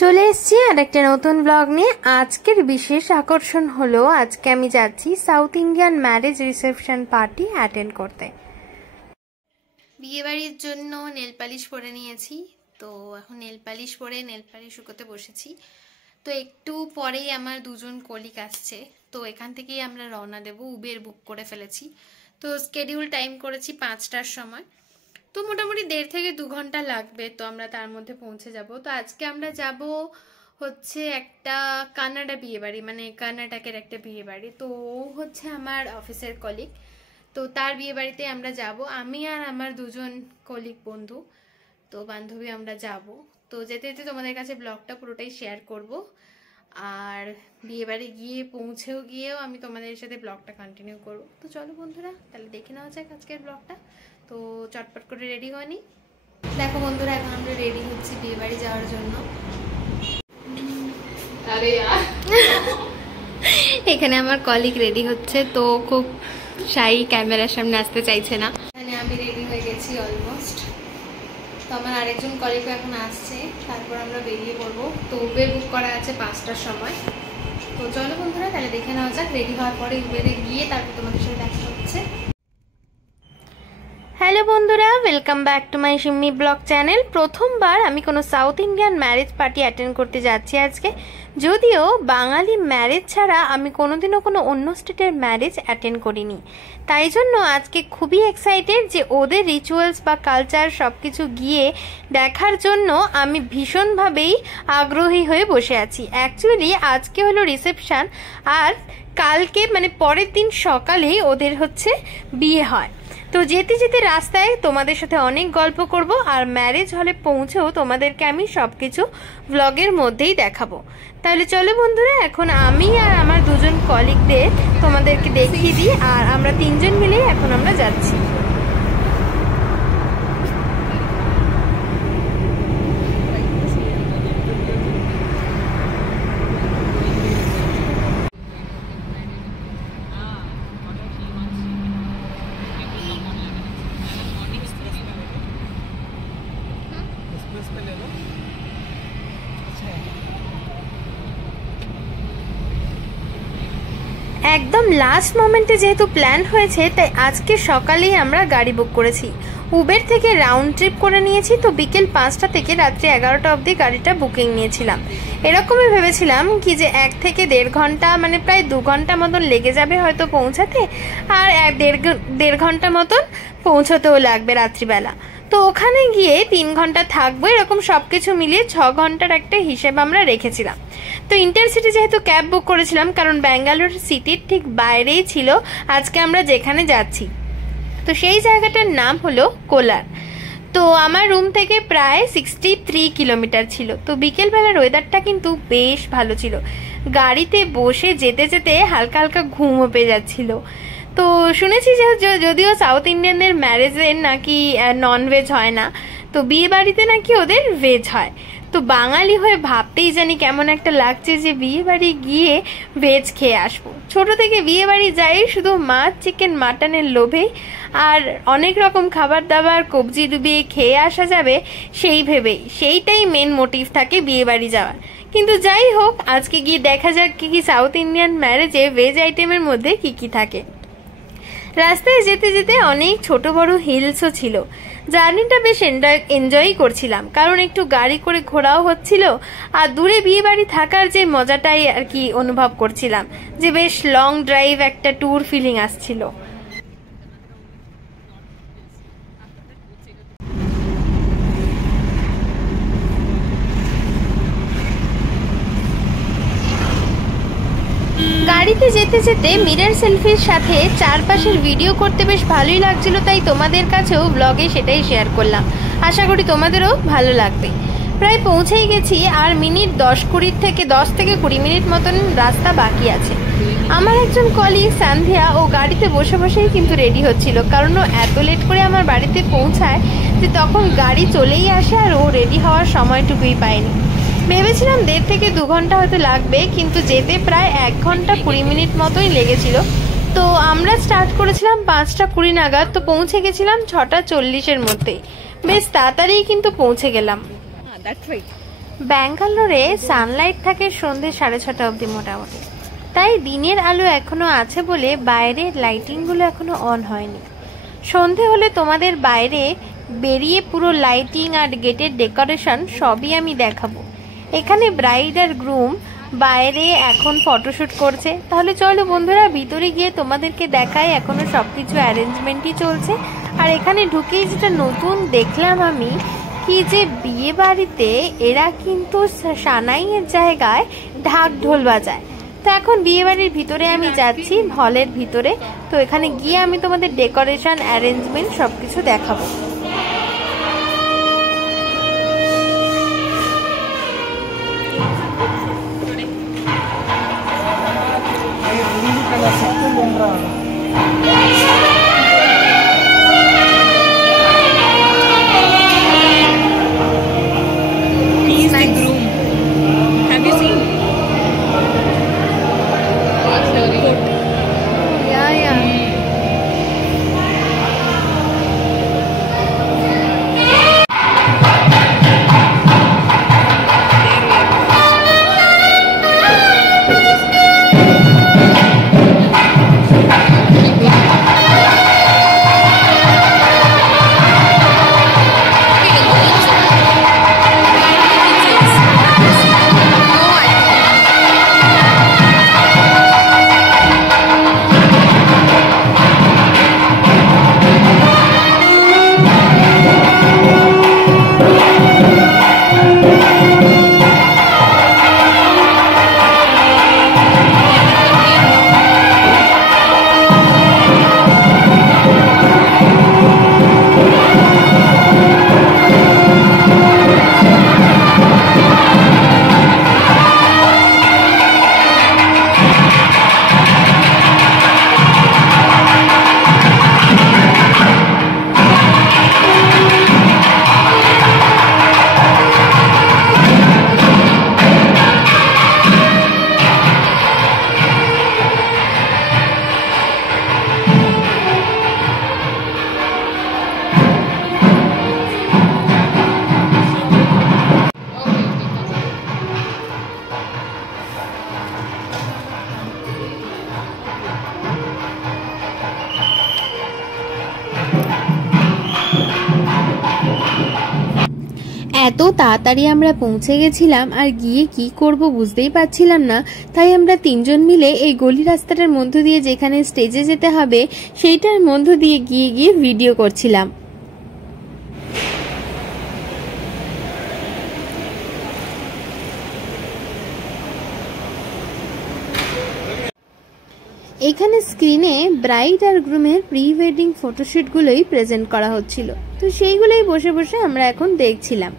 চলে এসেছি আর একটা নতুন ব্লগ নিয়ে। আজকের বিশেষ আকর্ষণ হলো আজকে আমি যাচ্ছি south Indian marriage reception party attend করতে। বিয়ে বাড়ির জন্য নেল পালিশ পরে নিয়েছি, তো এখন নেল পালিশ পরে নেল পালিশ শুকোতে বসেছি। তো একটু পরেই আমার দুজন কলিগ আসছে, তো এখান থেকেই আমরা রওনা দেব। উবের বুক করে ফেলেছি, তো স্কেডিউল টাইম করেছি 5টার সময়। তো মোটামুটি 1.5 থেকে 2 ঘন্টা লাগবে, তো আমরা তার মধ্যে পৌঁছে যাব। তো আজকে আমরা যাব হচ্ছে একটা কানাডা বিয়ে বাড়ি, মানে কর্ণাটকের একটা বিয়ে বাড়ি। তো ও হচ্ছে আমার অফিসের কলিগ, তো তার বিয়ে বাড়িতে আমরা যাব। আমি আর আমার দুজন কলিগ বন্ধু, তো বান্ধবী আমরা যাব। তো যেতে যেতে তোমাদের কাছে ব্লগটা পুরোটাই শেয়ার করব, আর বিয়ে বাড়ি গিয়েও আমি তোমাদের সাথে ব্লগটা কন্টিনিউ করব। তো চলো বন্ধুরা, তাহলে দেখে নেওয়া যাক আজকের ব্লগটা। তো চটপট করে রেডি হয়নি। দেখো বন্ধুরা, এখন আমরা রেডি হচ্ছি বিয়ে বাড়ি যাওয়ার জন্য। এখানে আমার কলিগ রেডি হচ্ছে, তো খুব শাই, ক্যামেরার সামনে আসতে চাইছে না। এখানে আমি রেডি হয়ে গেছি অলমোস্ট। তো আমার আরেকজন কলিগ এখন আসছে, তারপর আমরা বেরিয়ে পড়বো। তো উবের বুক করা আছে 5টার সময়। তো চলো বন্ধুরা, তাহলে দেখে নেওয়া যাক। রেডি হওয়ার পরে উবেরে গিয়ে তারপর তোমাদের সাথে দেখা হচ্ছে। হ্যালো বন্ধুরা, welcome back to my Simmi blog channel. প্রথমবার আমি কোনো south Indian marriage party attend করতে যাচ্ছি আজকে। যদিও বাঙালি ম্যারেজ ছাড়া আমি কোনোদিনও কোনো অন্য স্টেটের ম্যারেজ অ্যাটেন্ড করিনি, তাই জন্য আজকে খুবই এক্সাইটেড যে ওদের রিচুয়ালস বা কালচার সব কিছু গিয়ে দেখার জন্য আমি ভীষণভাবেই আগ্রহী হয়ে বসে আছি। অ্যাকচুয়ালি আজকে হলো রিসেপশন, আর কালকে মানে পরের দিন সকালেই ওদের হচ্ছে বিয়ে হয়। তো যেতে যেতে রাস্তায় তোমাদের সাথে অনেক গল্প করব, আর ম্যারেজ হলে পৌঁছেও তোমাদেরকে আমি সবকিছু ব্লগের মধ্যেই দেখাবো। তাহলে চলো বন্ধুরা, এখন আমি আর আমার দুজন কলিগদের তোমাদেরকে দেখিয়ে দিই, আর আমরা 3 জন মিলেই এখন আমরা যাচ্ছি। একদম লাস্ট মোমেন্টে যেহেতু প্ল্যান হয়েছে, তাই আজকে সকালেই আমরা গাড়ি বুক করেছি। উবের থেকে রাউন্ড ট্রিপ করে নিয়েছি। তো বিকেল 5টা থেকে রাত্রি 11টা অবধি গাড়িটা বুকিং নিয়েছিলাম। এরকমই ভেবেছিলাম কি যে 1 থেকে 1.5 ঘন্টা, মানে প্রায় 2 ঘন্টা মতন লেগে যাবে হয়তো পৌঁছাতে, আর 1.5 ঘন্টা মতন পৌঁছতেও লাগবে রাত্রিবেলা। তো ওখানে গিয়ে 3 ঘন্টা থাকবো, এরকম সবকিছু মিলিয়ে 6 ঘন্টার একটা হিসেব আমরা রেখেছিলাম। তো ইন্টারসিটি যেহেতু ক্যাব বুক করেছিলাম, কারণ ব্যাঙ্গালোর সিটির ঠিক বাইরেই ছিল আজকে আমরা যেখানে যাচ্ছি। তো সেই জায়গাটার নাম হলো কোলার। তো আমার রুম থেকে প্রায় 63 কিলোমিটার ছিল। তো বিকেলবেলার ওয়েদারটা কিন্তু বেশ ভালো ছিল। গাড়িতে বসে যেতে যেতে হালকা হালকা ঘুমও পেয়ে যাচ্ছিল। তো শুনেছি যে যদিও সাউথ ইন্ডিয়ানদের ম্যারেজের নাকি ননভেজ হয় না, তো বিয়ে বাড়িতে নাকি ওদের ভেজ হয়। তো বাঙালি হয়ে ভাবতেই জানি কেমন একটা লাগছে যে বিয়ে বাড়ি গিয়ে ভেজ খেয়ে আসবো। ছোট থেকে বিয়ে বাড়ি যাই শুধু মাছ, চিকেন, মাটনের লোভেই, আর অনেক রকম খাবার দাবার কবজি ডুবিয়ে খেয়ে আসা যাবে সেই ভেবেই। সেইটাই মেন মোটিভ থাকে বিয়ে বাড়ি যাওয়ার। কিন্তু যাই হোক, আজকে গিয়ে দেখা যাক কি কি সাউথ ইন্ডিয়ান ম্যারেজে ভেজ আইটেমের মধ্যে কি কি থাকে। রাস্তায় যেতে যেতে অনেক ছোট বড় হিলসও ছিল। জার্নিটা বেশ এনজয় করছিলাম, কারণ একটু গাড়ি করে ঘোরাও হচ্ছিল, আর দূরে বিয়ে বাড়ি থাকার যে মজাটাই আর কি অনুভব করছিলাম, যে বেশ লং ড্রাইভ একটা ট্যুর ফিলিং আসছিল। গাড়িতে যেতে যেতে মিরর সেলফির সাথে চারপাশের ভিডিও করতে বেশ ভালোই লাগছিল, তাই তোমাদের কাছেও ব্লগে সেটাই শেয়ার করলাম। আশা করি তোমাদেরও ভালো লাগবে। প্রায় পৌঁছেই গেছি, আর মিনিট 10 থেকে 20 মিনিট মতন রাস্তা বাকি আছে। আমার একজন কলিগ সান্ধ্যা ও গাড়িতে বসে বসেই কিন্তু রেডি হচ্ছিল, কারণ ও এত লেট করে আমার বাড়িতে পৌঁছায় যে তখন গাড়ি চলেই আসে, আর ও রেডি হওয়ার সময়টুকুই পায়নি। ভেবেছিলাম 1.5 থেকে 2 ঘন্টা হয়তো লাগবে, কিন্তু যেতে প্রায় 1 ঘন্টা 20 মিনিট মতোই লেগেছিল। তো আমরা স্টার্ট করেছিলাম 5টা 20 নাগাদ, তো পৌঁছে গেছিলাম 6টা 40-এর মধ্যে। বেশ তাড়াতাড়ি কিন্তু পৌঁছে গেলাম। ব্যাঙ্গালোরে সানলাইট থাকে সন্ধ্যে 6:30 অবধি মোটামুটি, তাই দিনের আলো এখনো আছে বলে বাইরের লাইটিংগুলো এখনো অন হয়নি। সন্ধে হলে তোমাদের বাইরে বেরিয়ে পুরো লাইটিং আর গেটের ডেকোরেশন সবই আমি দেখাবো। এখানে ব্রাইড আর গ্রুম বাইরে এখন ফটোশুট করছে। তাহলে চলো বন্ধুরা ভিতরে গিয়ে তোমাদেরকে দেখাই, এখনো সবকিছু অ্যারেঞ্জমেন্টই চলছে। আর এখানে ঢুকেই যেটা নতুন দেখলাম আমি, কি যে বিয়ে বাড়িতে এরা কিন্তু সানাইয়ের জায়গায় ঢাক ঢোল বাজায়। তো এখন বিয়ে বাড়ির ভিতরে আমি যাচ্ছি, হলের ভিতরে। তো এখানে গিয়ে আমি তোমাদের ডেকোরেশন অ্যারেঞ্জমেন্ট সবকিছু দেখাবো। He's the groom. Have you seen? Yeah. এত তাড়াতাড়ি আমরা পৌঁছে গেছিলাম আর গিয়ে কি করব বুঝতেই পারছিলাম না। তাই আমরা তিনজন মিলে এই গলি রাস্তাটার মধ্য দিয়ে যেখানে স্টেজে যেতে হবে সেইটার মধ্য দিয়ে গিয়ে ভিডিও করছিলাম। এখানে স্ক্রিনে ব্রাইড আর গ্রুমের প্রি ওয়েডিং ফটোশুটগুলোই প্রেজেন্ট করা হচ্ছিল, তো সেইগুলোই বসে বসে আমরা এখন দেখছিলাম।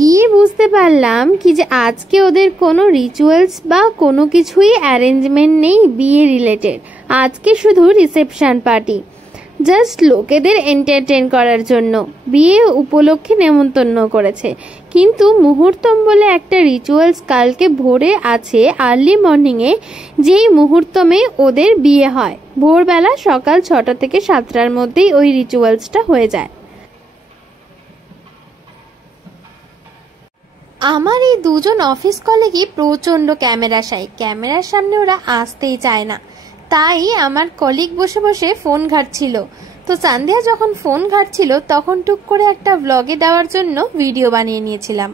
গিয়ে বুঝতে পারলাম কি যে আজকে ওদের কোনো রিচুয়ালস বা কোনো কিছুই অ্যারেঞ্জমেন্ট নেই বিয়ে রিলেটেড। আজকে শুধু রিসেপশন পার্টি, জাস্ট লোকেদের এন্টারটেইন করার জন্য বিয়ে উপলক্ষে নেমন্তন্ন করেছে। কিন্তু মুহূর্তম বলে একটা রিচুয়ালস কালকে ভোরে আছে, আর্লি মর্নিংয়ে, যেই মুহূর্তমে ওদের বিয়ে হয়। ভোরবেলা সকাল 6টা থেকে 7টার মধ্যেই ওই রিচুয়ালসটা হয়ে যায়। আমার এই দুজন অফিস কলিগই প্রচণ্ড ক্যামেরা শাই, ক্যামেরার সামনে ওরা আসতেই চায় না। তাই আমার কলিগ বসে বসে ফোন ঘাঁটছিল। তো সান্ধ্যা যখন ফোন ঘাঁটছিল তখন টুক করে একটা ব্লগে দেওয়ার জন্য ভিডিও বানিয়ে নিয়েছিলাম।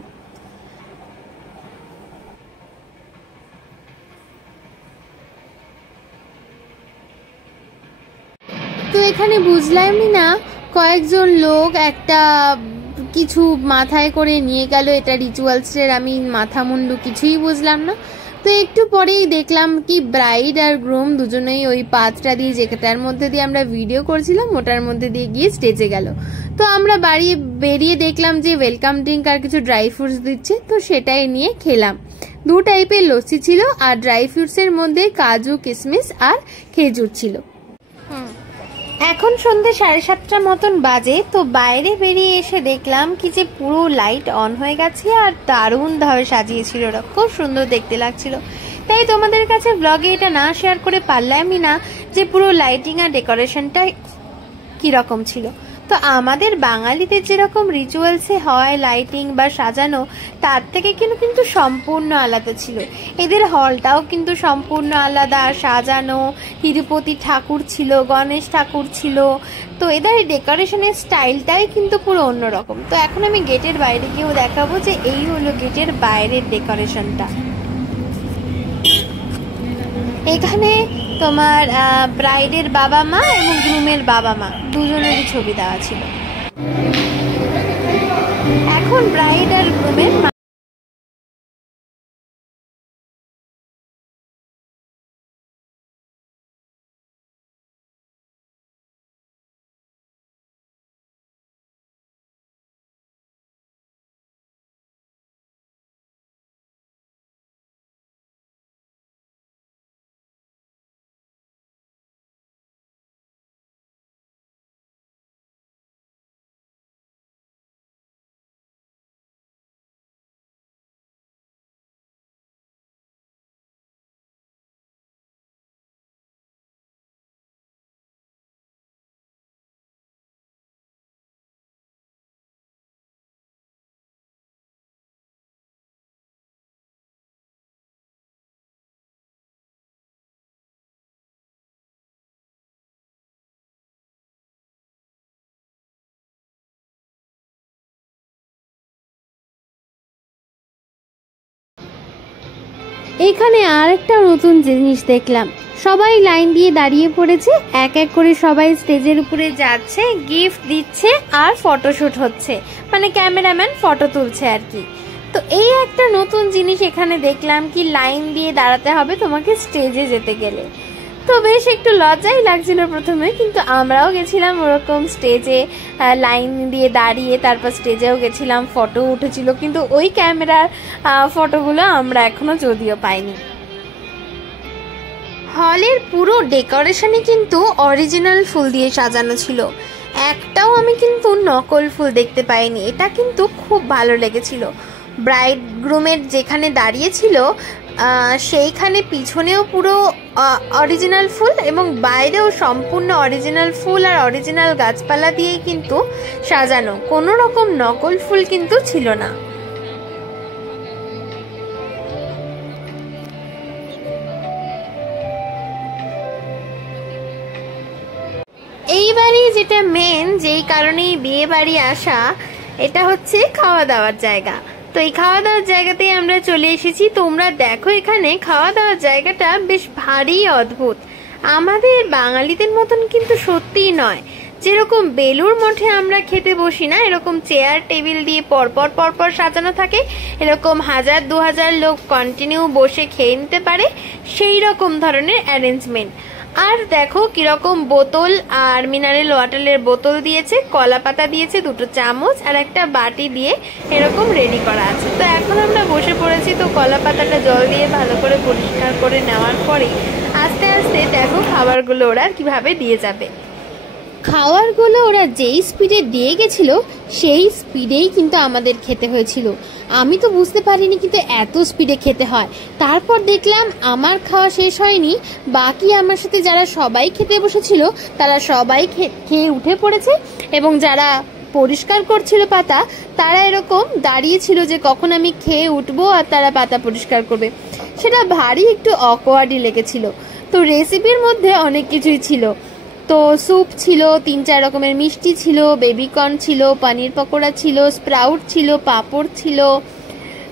তো এখানে বুঝলামই না, কয়েকজন লোক একটা কিছু মাথায় করে নিয়ে গেল, এটা রিচুয়ালসের আমি মাথা মুন্ডু কিছুই বুঝলাম না। তো একটু পরেই দেখলাম কি ব্রাইড আর গ্রুম দুজনেই ওই পাথটা দিয়ে, যেটার মধ্যে দিয়ে আমরা ভিডিও করছিলাম ওটার মধ্যে দিয়ে গিয়ে স্টেজে গেল। তো আমরা বেরিয়ে দেখলাম যে ওয়েলকাম ড্রিঙ্ক আর কিছু ড্রাই ফ্রুটস দিচ্ছে, তো সেটাই নিয়ে খেলাম। 2 টাইপের লস্যি ছিল আর ড্রাই ফ্রুটসের মধ্যে কাজু, কিশমিশ আর খেজুর ছিল। এখন সন্ধ্যে 7:30 মতন বাজে। তো বাইরে বেরিয়ে এসে দেখলাম কি যে পুরো লাইট অন হয়ে গেছে আর দারুণভাবে সাজিয়েছিল, ওরা খুব সুন্দর দেখতে লাগছিল। তাই তোমাদের কাছে ব্লগে এটা না শেয়ার করে পারলামই না যে পুরো লাইটিং আর ডেকোরেশনটা কিরকম ছিল। তো আমাদের বাঙালিদের যেরকম রিচুয়ালসে হয় লাইটিং বা সাজানো, তার থেকে কিন্তু সম্পূর্ণ আলাদা ছিল। এদের হলটাও কিন্তু সম্পূর্ণ আলাদা, সাজানো, তিরুপতি ঠাকুর ছিল, গণেশ ঠাকুর ছিল। তো এদের ডেকোরেশনের স্টাইলটাই কিন্তু পুরো অন্যরকম। তো এখন আমি গেটের বাইরে গিয়েও দেখাবো যে এই হলো গেটের বাইরের ডেকোরেশনটা। এখানে তোমার ব্রাইডের বাবা মা এবং গ্রুমের বাবা মা দুজনেরই ছবি দেওয়া ছিল। এখন ব্রাইড আর গ্রুমের এখানে আর একটা নতুন জিনিস দেখলাম, সবাই লাইন দিয়ে দাঁড়িয়ে পড়েছে, এক এক করে সবাই স্টেজের উপরে যাচ্ছে, গিফট দিচ্ছে আর ফটোশুট হচ্ছে, মানে ক্যামেরাম্যান ফটো তুলছে আর কি। তো এই একটা নতুন জিনিস এখানে দেখলাম, কি লাইন দিয়ে দাঁড়াতে হবে তোমাকে স্টেজে যেতে গেলে। তো বেশ একটু লজ্জাই লাগছিল প্রথমে, কিন্তু আমরাও গেছিলাম ওরকম স্টেজে লাইন দিয়ে দাঁড়িয়ে, তারপর স্টেজেও গেছিলাম, ফটো উঠেছিল, কিন্তু ওই ক্যামেরার ফটোগুলো আমরা এখনো যদিও পাইনি। হলের পুরো ডেকোরেশনই কিন্তু অরিজিনাল ফুল দিয়ে সাজানো ছিল, একটাও আমি কিন্তু নকল ফুল দেখতে পাইনি। এটা কিন্তু খুব ভালো লেগেছিল। ব্রাইড গ্রুমের যেখানে দাঁড়িয়েছিল সেইখানে পিছনেও পুরো অরিজিনাল ফুল এবং বাইরেও সম্পূর্ণ অরিজিনাল ফুল আর অরিজিনাল গাছপালা দিয়েই কিন্তু সাজানো, কোনো রকম নকল ফুল কিন্তু ছিল না। এইবারই যেটা মেন, যেই কারণেই বিয়ে বাড়ি আসা, এটা হচ্ছে খাওয়া দাওয়ার জায়গা। তো এই খাওয়া দাওয়ার জায়গাতেই আমরা চলে এসেছি। তোমরা দেখো এখানে খাওয়া দাওয়ার জায়গাটা বেশ ভারী অদ্ভুত, আমাদের বাঙালিদের মতন কিন্তু সত্যিই নয়। যেরকম বেলুর মঠে আমরা খেতে বসি না, এরকম চেয়ার টেবিল দিয়ে পরপর পরপর সাজানো থাকে, এরকম 1000-2000 লোক কন্টিনিউ বসে খেয়ে নিতে পারে, সেই রকম ধরনের অ্যারেঞ্জমেন্ট। আর দেখো কিরকম বোতল আর মিনারেল ওয়াটারের বোতল দিয়েছে, কলা পাতা দিয়েছে, 2টো চামচ আর একটা বাটি দিয়ে এরকম রেডি করা আছে। তো এখন আমরা বসে পড়েছি। তো কলা পাতাটা জল দিয়ে ভালো করে পরিষ্কার করে নেওয়ার পরে আস্তে আস্তে দেখো খাবারগুলো ওরা কিভাবে দিয়ে যাবে। খাবারগুলো ওরা যেই স্পিডে দিয়ে গেছিল সেই স্পিডেই কিন্তু আমাদের খেতে হয়েছিল। আমি তো বুঝতে পারিনি কিন্তু এত স্পিডে খেতে হয়। তারপর দেখলাম আমার খাওয়া শেষ হয়নি, বাকি আমার সাথে যারা সবাই খেতে বসেছিল তারা সবাই খেয়ে উঠে পড়েছে, এবং যারা পরিষ্কার করছিল পাতা তারা এরকম দাঁড়িয়েছিল যে কখন আমি খেয়ে উঠবো আর তারা পাতা পরিষ্কার করবে। সেটা ভারী একটু অকওয়ার্ডই লেগেছিল। তো রেসিপির মধ্যে অনেক কিছুই ছিল। তো স্যুপ ছিল, 3-4 রকমের মিষ্টি ছিল, বেবিকর্ন ছিল, পনির পকোড়া ছিল, স্প্রাউট ছিল, পাঁপড় ছিল,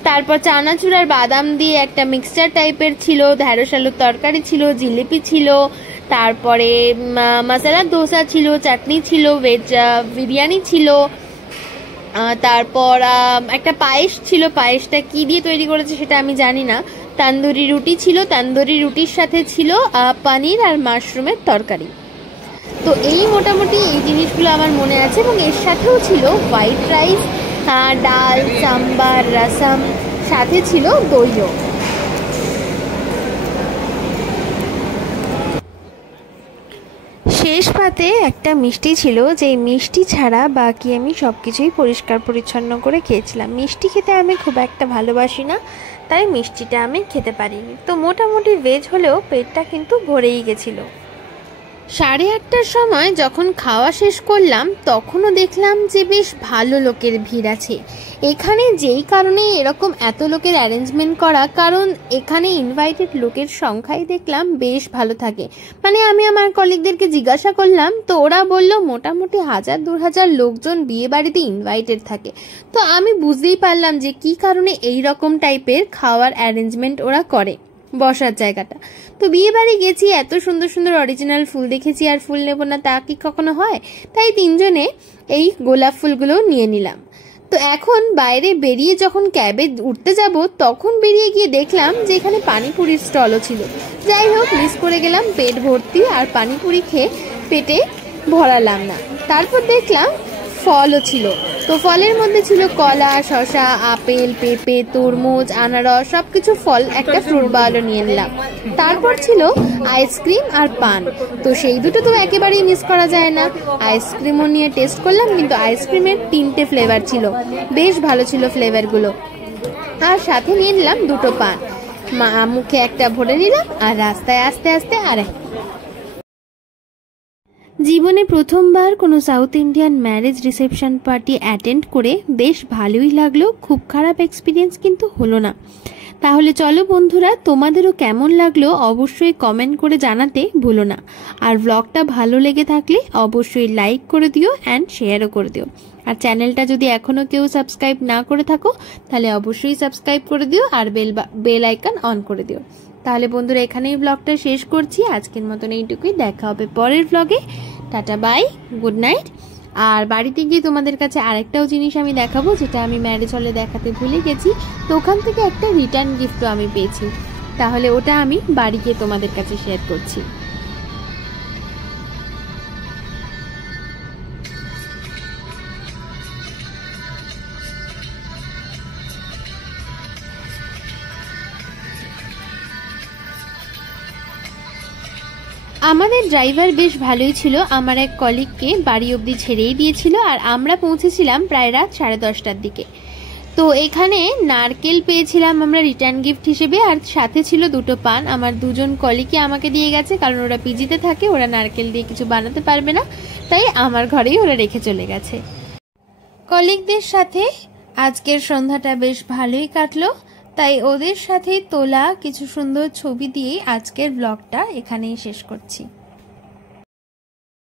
তারপর চানাচুর আর বাদাম দিয়ে একটা মিক্সচার টাইপের ছিল, ঢেঁড়স আলুর তরকারি ছিল, জিলিপি ছিল, তারপরে মশলা দোসা ছিল, চাটনি ছিল, ভেজ বিরিয়ানি ছিল, তারপর একটা পায়েস ছিল। পায়েসটা কি দিয়ে তৈরি করেছে সেটা আমি জানি না। তান্দুরি রুটি ছিল, তান্দুরি রুটির সাথে ছিল পনির আর মাশরুমের তরকারি। তো এই মোটামুটি এই জিনিসগুলো আমার মনে আছে, এবং এর সাথেও ছিল হোয়াইট রাইস, ডাল, সাম্বার, রসম, সাথে ছিল দইও। শেষ পাতে একটা মিষ্টি ছিল, যে মিষ্টি ছাড়া বাকি আমি সব কিছুই পরিষ্কার পরিচ্ছন্ন করে খেয়েছিলাম। মিষ্টি খেতে আমি খুব একটা ভালোবাসি না, তাই মিষ্টিটা আমি খেতে পারিনি। তো মোটামুটি ভেজ হলেও পেটটা কিন্তু ভরেই গেছিলো। 8:30টার সময় যখন খাওয়া শেষ করলাম তখনও দেখলাম যে বেশ ভালো লোকের ভিড় আছে এখানে। যেই কারণে এরকম এত লোকের অ্যারেঞ্জমেন্ট করা, কারণ এখানে ইনভাইটেড লোকের সংখ্যাই দেখলাম বেশ ভালো থাকে। মানে আমি আমার কলিগদেরকে জিজ্ঞাসা করলাম, তো ওরা বলল মোটামুটি 1000-2000 লোকজন বিয়ে বাড়িতে ইনভাইটেড থাকে। তো আমি বুঝতেই পারলাম যে কি কারণে এই রকম টাইপের খাওয়ার অ্যারেঞ্জমেন্ট ওরা করে, বসার জায়গাটা। তো বিয়ে বাড়ি গেছি, এত সুন্দর সুন্দর অরিজিনাল ফুল দেখেছি, আর ফুল নেব না তা কি কখনো হয়? তাই 3 জনে এই গোলাপ ফুলগুলো নিয়ে নিলাম। তো এখন বাইরে বেরিয়ে যখন ক্যাবে উঠতে যাব তখন বেরিয়ে গিয়ে দেখলাম যে এখানে পানিপুরির স্টলও ছিল। যাই হোক, মিস করে গেলাম, পেট ভর্তি আর পানিপুরি খেয়ে পেটে ভরালাম না। তারপর দেখলাম ফলও ছিল। তো ফলের মধ্যে ছিল কলা, শসা, আপেল, পেঁপে, তরমুজ, আনারস, সবকিছু ফল একটা ফ্রুট বাউলও নিয়ে নিলাম। তারপর ছিল আইসক্রিম আর পান। তো সেই দুটো তো একেবারেই মিস করা যায় না। আইসক্রিমও নিয়ে টেস্ট করলাম, কিন্তু আইসক্রিমের 3টে ফ্লেভার ছিল, বেশ ভালো ছিল ফ্লেভারগুলো। আর সাথে নিয়ে নিলাম 2টো পান। মুখে একটা ভরে নিলাম আর রাস্তায় আস্তে আস্তে আর জীবনে প্রথমবার কোনো south Indian marriage reception party attend করে বেশ ভালোই লাগলো, খুব খারাপ এক্সপিরিয়েন্স কিন্তু হলো না। তাহলে চলো বন্ধুরা, তোমাদেরও কেমন লাগলো অবশ্যই কমেন্ট করে জানাতে ভুলো না। আর ব্লগটা ভালো লেগে থাকলে অবশ্যই লাইক করে দিও অ্যান্ড শেয়ারও করে দিও। আর চ্যানেলটা যদি এখনও কেউ সাবস্ক্রাইব না করে থাকো তাহলে অবশ্যই সাবস্ক্রাইব করে দিও আর বেল আইকন অন করে দিও। তাহলে বন্ধুরা, এখানেই ব্লগটা শেষ করছি। আজকের মতন এইটুকুই, দেখা হবে পরের ব্লগে। Tata, bye, good night. আর বাড়িতে গিয়ে তোমাদের কাছে আরেকটাও জিনিস আমি দেখাবো, যেটা আমি ম্যারেজ হলে দেখাতে ভুলে গেছি। তো ওখান থেকে একটা রিটার্ন গিফটও আমি পেয়েছি, তাহলে ওটা আমি বাড়ি গিয়ে তোমাদের কাছে শেয়ার করছি। আমাদের ড্রাইভার বেশ ভালোই ছিল, আমার এক কলিগকে বাড়ি অবধি ছেড়েই দিয়েছিল, আর আমরা পৌঁছেছিলাম প্রায় রাত 10:30টার দিকে। তো এখানে নারকেল পেয়েছিলাম আমরা রিটার্ন গিফট হিসেবে, আর সাথে ছিল 2টো পান। আমার 2জন কলিগকে আমাকে দিয়ে গেছে, কারণ ওরা পিজিতে থাকে, ওরা নারকেল দিয়ে কিছু বানাতে পারবে না, তাই আমার ঘরেই ওরা রেখে চলে গেছে। কলিগদের সাথে আজকের সন্ধ্যাটা বেশ ভালোই কাটলো, তাই ওদের সাথে তোলা কিছু সুন্দর ছবি দিয়ে আজকের ব্লগটা এখানেই শেষ করছি।